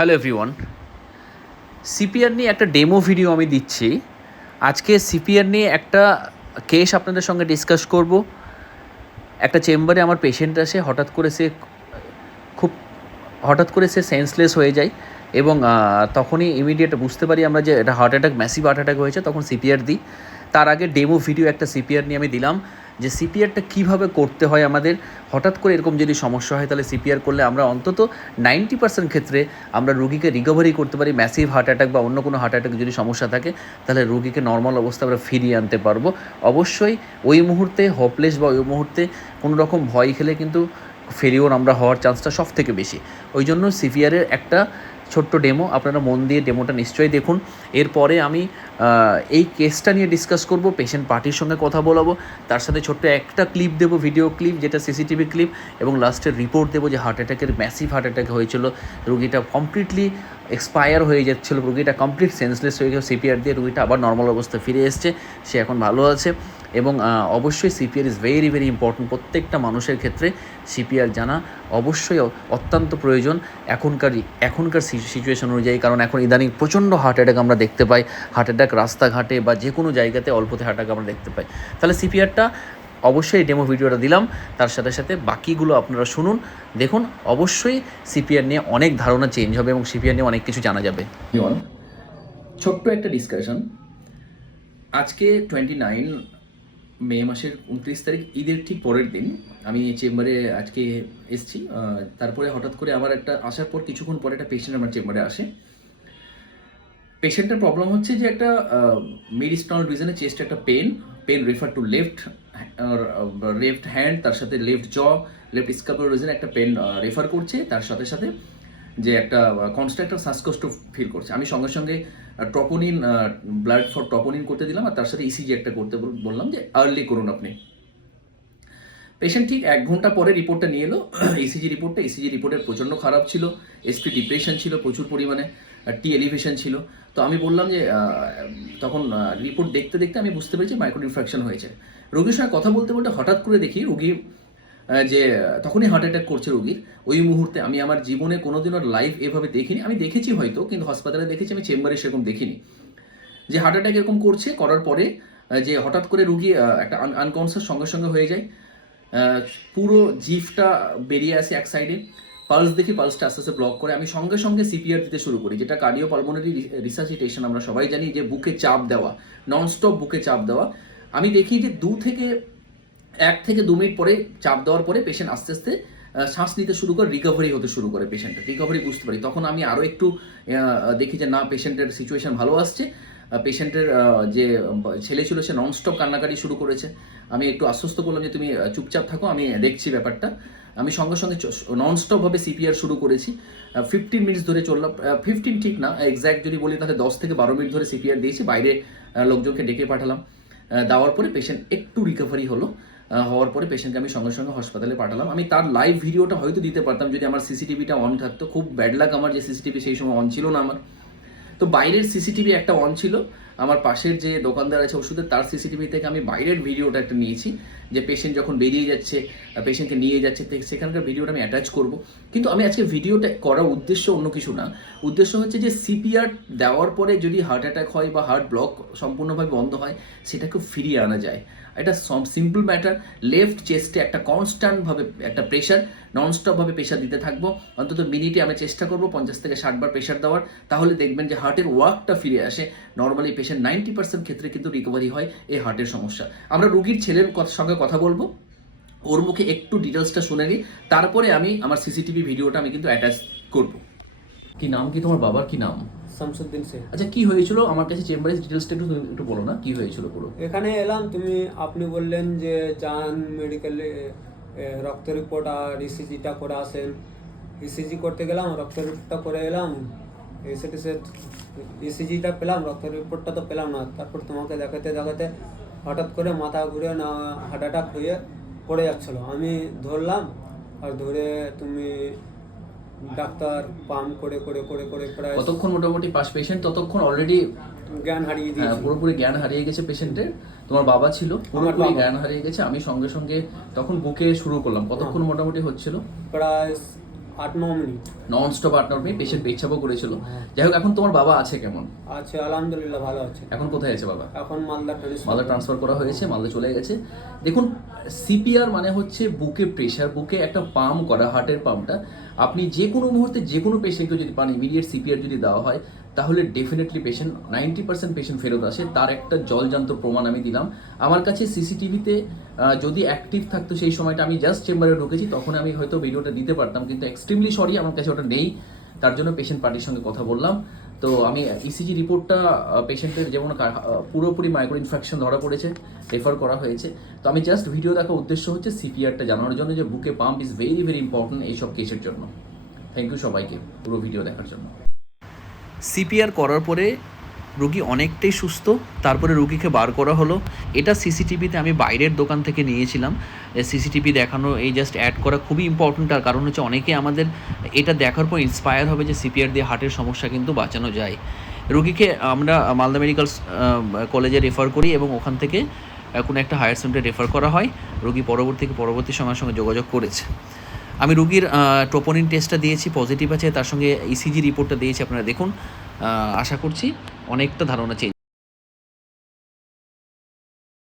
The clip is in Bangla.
হ্যালো এভরিওয়ান, সিপিআর নিয়ে একটা ডেমো ভিডিও আমি দিচ্ছি। আজকে সিপিআর নিয়ে একটা কেস আপনাদের সঙ্গে ডিসকাস করব। একটা চেম্বারে আমার পেশেন্ট আসে, খুব হঠাৎ করে সে সেন্সলেস হয়ে যায় এবং তখনই ইমিডিয়েট বুঝতে পারি আমরা যে এটা heart attack, massive heart attack হয়েছে, তখন সিপিআর দিই। তার আগে ডেমো ভিডিও একটা সিপিআর নিয়ে আমি দিলাম যে সিপিআরটা কীভাবে করতে হয় আমাদের। হঠাৎ করে এরকম যদি সমস্যা হয় তাহলে সিপিআর করলে আমরা অন্তত 90% ক্ষেত্রে আমরা রুগীকে রিকভারি করতে পারি। ম্যাসিভ হার্ট অ্যাটাক বা অন্য কোনো হার্ট অ্যাটাক যদি সমস্যা থাকে তাহলে রুগীকে নর্মাল অবস্থা আমরা ফিরিয়ে আনতে পারবো। অবশ্যই ওই মুহূর্তে হোপলেস বা ওই মুহূর্তে কোনো রকম ভয় খেলে কিন্তু ফেলিওর আমরা হওয়ার চান্সটা সব থেকে বেশি। ওই জন্য সিপিআরের একটা ছোট্ট ডেমো, আপনারা মন দিয়ে ডেমোটা নিশ্চয়ই দেখুন। এরপরে আমি এই কেসটা নিয়ে ডিসকাস করব, পেশেন্ট পার্টির সঙ্গে কথা বলাবো, তার সাথে ছোট্ট একটা ক্লিপ দেবো, ভিডিও ক্লিপ যেটা সিসিটিভি ক্লিপ, এবং লাস্টের রিপোর্ট দেবো যে হার্ট অ্যাটাকের ম্যাসিভ হার্ট অ্যাটাক হয়েছিল, রুগীটা কমপ্লিটলি এক্সপায়ার হয়ে যাচ্ছিলো, রুগীটা কমপ্লিট সেন্সলেস হয়ে গেছে, সিপিআর দিয়ে রুগীটা আবার নর্মাল অবস্থায় ফিরে এসছে, সে এখন ভালো আছে। এবং অবশ্যই CPR is very very important. প্রত্যেকটা মানুষের ক্ষেত্রে সিপিআর জানা অবশ্যই অত্যন্ত প্রয়োজন এখনকার সিচুয়েশন অনুযায়ী, কারণ এখন ইদানিং প্রচণ্ড হার্ট অ্যাটাক আমরা দেখতে পাই। হার্ট অ্যাটাক রাস্তাঘাটে বা যে কোনো জায়গাতে অল্পতে হার্ট অ্যাটাক আমরা দেখতে পাই। তাহলে সিপিআরটা অবশ্যই ডেমো ভিডিওটা দিলাম, তার সাথে সাথে বাকিগুলো আপনারা শুনুন, দেখুন। অবশ্যই সিপিআর নিয়ে অনেক ধারণা চেঞ্জ হবে এবং সিপিআর নিয়ে অনেক কিছু জানা যাবে। ছোট্ট একটা ডিসকাশন। আজকে 29 মে মাসের 29 তারিখ, ঈদের ঠিক পরের দিন আমি চেম্বারে আজকে এসেছি। তারপরে হঠাৎ করে আমার আসার পর কিছুক্ষণ পরে একটা পেশেন্ট আমার চেম্বারে আসে। পেশেন্টের প্রবলেম হচ্ছে যে একটা মিডস্টর্নাল রিজনে চেস্টে একটা pain refer to left hand, তার সাথে লেফট জ, লেফট স্ক্যাপুলার রিজনে একটা পেন রেফার করছে, তার সাথে সাথে যে একটা কনস্ট্রাক্টর শ্বাসকষ্ট ফিল করছে। আমি সঙ্গে সঙ্গে ট্রপোনিন, ব্লাড ফর ট্রপোনিন করতে দিলাম, আর তার সাথে ইসিজি একটা করতে বললাম যে আর্লি করুন আপনি। পেশেন্ট ঠিক 1 ঘন্টা পরে রিপোর্টটা নিয়ে এলো। ইসিজি রিপোর্টের প্রচণ্ড খারাপ ছিল, এসপি ডিপ্রেশন ছিল প্রচুর পরিমাণে, টি এলিভেশন ছিল। তো আমি বললাম যে তখন রিপোর্ট দেখতে দেখতে আমি বুঝতে পেরেছি মাইক্রো ডিফ্রাকশন হয়েছে। রোগীর সঙ্গে কথা বলতে বলতে হঠাৎ করে দেখি রোগী যে তখনই হার্ট অ্যাটাক করছে রোগীর। ওই মুহূর্তে আমি আমার জীবনে কোনোদিনও লাইভ এভাবে দেখিনি। আমি দেখেছি হয়তো, কিন্তু হাসপাতালে দেখেছি, আমি চেম্বারে সেরকম দেখিনি যে হার্ট অ্যাটাক এরকম করার পরে যে হঠাৎ করে রুগী একটা আনকনসিয়াস সঙ্গে সঙ্গে হয়ে যায়, পুরো জিভটা বেরিয়ে আসে এক সাইডে, পালস দেখি পালসটা আস্তে আস্তে ব্লক করে। আমি সঙ্গে সঙ্গে সিপিআর দিতে শুরু করি, যেটা কার্ডিও পালমোনারি রিসাসিটেশন আমরা সবাই জানি, যে বুকে চাপ দেওয়া, ননস্টপ বুকে চাপ দেওয়া। আমি দেখি যে 1 থেকে 2 মিনিট পরে চাপ দেওয়ার পরে পেশেন্ট আস্তে আস্তে শ্বাস নিতে শুরু করে, রিকভারি হতে শুরু করে, পেশেন্টের রিকভারি বুঝতে পারি। তখন আমি আরও একটু দেখি যে না, পেশেন্টের সিচুয়েশন ভালো আসছে। পেশেন্টের যে ছেলে ছিল সে ননস্টপ কান্নাকাটি শুরু করেছে। আমি একটু আশ্বস্ত করলাম যে তুমি চুপচাপ থাকো, আমি দেখছি ব্যাপারটা। আমি সঙ্গে সঙ্গে ননস্টপভাবে সিপিআর শুরু করেছি। 15 মিনিটস ধরে চললাম, 15 ঠিক না, এক্স্যাক্ট যদি বলি তাহলে 10 থেকে 12 মিনিট ধরে সিপিআর দিয়েছি। বাইরে লোকজনকে ডেকে পাঠালাম, দেওয়ার পরে পেশেন্ট একটু রিকভারি হওয়ার পরে পেশেন্টকে আমি সঙ্গে সঙ্গে হাসপাতালে পাঠালাম। আমি তার লাইভ ভিডিওটা হয়তো দিতে পারতাম যদি আমার সিসিটিভিটা অন থাকতো। খুব ব্যাড লাক আমার যে সিসিটিভি সেই সময় অন ছিল না আমার। তো বাইরের সিসিটিভি একটা অন ছিল, আমার পাশের যে দোকানদার আছে ওষুধের, তার সিসিটিভি থেকে আমি বাইরের ভিডিওটা একটা নিয়েছি, যে পেশেন্ট যখন বেরিয়ে যাচ্ছে, পেশেন্টকে নিয়ে যাচ্ছে, সেখানকার ভিডিওটা আমি অ্যাটাচ করব। কিন্তু আমি আজকে ভিডিওটা করার উদ্দেশ্য অন্য কিছু না। উদ্দেশ্য হচ্ছে যে সিপিআর দেওয়ার পরে যদি হার্ট অ্যাটাক হয় বা হার্ট ব্লক সম্পূর্ণভাবে বন্ধ হয়, সেটাকে ফিরিয়ে আনা যায়। এটা সিম্পল ম্যাটার। লেফট চেস্টে একটা কনস্ট্যান্টভাবে একটা প্রেশার, ননস্টপভাবে প্রেশার দিতে থাকবো। অন্তত মিনিটে আমি চেষ্টা করবো 50 থেকে 60 বার প্রেশার দেওয়ার। তাহলে দেখবেন যে হার্টের ওয়ার্কটা ফিরে আসে। নর্মালি পেশেন্ট 90% ক্ষেত্রে কিন্তু রিকভারি হয় এই হার্টের সমস্যা। আমরা রুগীর ছেলের সঙ্গে কথা বলবো, ওর মুখে একটু ডিটেলসটা শুনে নিই, তারপরে আমি আমার সিসিটিভি ভিডিওটা আমি কিন্তু অ্যাটাচ করব। কি নাম, কি তোমার বাবার কি নাম? শামসুদ্দিন শেখ। আচ্ছা, কি হয়েছিল আমার কাছে চেম্বারে ডিটেলসটা একটু বলো না, কি হয়েছিল পুরো? এখানে এলাম, আপনি বললেন যে যান মেডিকেলে রক্ত রিপোর্ট আর ইসিজিটা করে আসেন। ইসিজি করতে গেলাম, রক্ত রিপোর্টটা করে এলাম, ইসিজিটা পেলাম, রক্ত রিপোর্টটা তো পেলাম না। তারপর তোমাকে দেখাতে দেখাতে হঠাৎ করে মাথা ঘুরে না হার্ট অ্যাটাক হয়ে পড়ে যাচ্ছিলো। আমি ধরলাম, আর ধরে তুমি ডাক্তার পাম্প করে করে করে করে প্রায় কতক্ষণ মোটামুটি পেশেন্ট ততক্ষণ অলরেডি জ্ঞান হারিয়ে দিয়েছে, পুরোপুরি জ্ঞান হারিয়ে গেছে পেশেন্টের। তোমার বাবা ছিল, পুরোপুরি জ্ঞান হারিয়ে গেছে। আমি সঙ্গে সঙ্গে তখন বুকে শুরু করলাম। কতক্ষণ মোটামুটি হচ্ছিল? প্রায় 8-9 minute non stop 8-9 minute patient পেচ্ছাপও করেছিল। যাই হোক, এখন তোমার বাবা আছে কেমন? আছে, আলহামদুলিল্লাহ ভালো আছে। এখন কোথায় আছে বাবা? এখন মালদা মালদা ট্রান্সফার করা হয়েছে, মালদা চলে গেছে। দেখুন, সিপিআর মানে হচ্ছে বুকে প্রেশার, বুকে একটা পাম্প করা, হার্টের পাম্পটা। আপনি যে কোনো মুহূর্তে যে কোনো পেশেন্টকে যদি পান, ইমিডিয়েট সিপিআর যদি দেওয়া হয়, তাহলে ডেফিনেটলি পেশেন্ট 90% পেশেন্ট ফেরত আসে। তার একটা জলজান্ত প্রমাণ আমি দিলাম। আমার কাছে সিসিটিভিতে যদি অ্যাক্টিভ থাকতো সেই সময়টা, আমি জাস্ট চেম্বারে ঢুকেছি, তখন আমি হয়তো ভিডিওটা দিতে পারতাম, কিন্তু এক্সট্রিমলি সরি, আমার কাছে ওটা নেই। তার জন্য পেশেন্ট পার্টির সঙ্গে কথা বললাম। তো আমি ইসিজি রিপোর্টটা পেশেন্টের যেমন পুরোপুরি মাইক্রো ইনফেকশন ধরা পড়েছে, রেফার করা হয়েছে। তো আমি জাস্ট ভিডিও দেখার উদ্দেশ্য হচ্ছে সিপিআরটা জানানোর জন্য, যে বুকে pump is very very important এইসব কেসের জন্য। থ্যাংক ইউ সবাইকে পুরো ভিডিও দেখার জন্য। সিপিআর করার পরে রোগী অনেকটাই সুস্থ, তারপরে রোগীকে বার করা হলো। এটা সিসিটিভিতে আমি বাইরের দোকান থেকে নিয়েছিলাম। সিসিটিভি দেখানো, এই জাস্ট অ্যাড করা খুবই ইম্পর্ট্যান্ট। তার কারণ হচ্ছে অনেকে আমাদের এটা দেখার পর ইন্সপায়ার হবে যে সিপিআর দিয়ে হার্টের সমস্যা কিন্তু বাঁচানো যায়। রোগীকে আমরা মালদা মেডিকেল কলেজে রেফার করি এবং ওখান থেকে কোনো একটা হায়ার সেন্টারে রেফার করা হয়। রোগী পরবর্তী সময়ের সঙ্গে যোগাযোগ করেছে। আমি রোগীর ট্রোপোনিন টেস্টটা দিয়েছি, পজিটিভ আছে, তার সঙ্গে ইসিজি রিপোর্টটা দিয়েছি, আপনারা দেখুন। আশা করছি অনেকটা ধারণা চেঞ্জ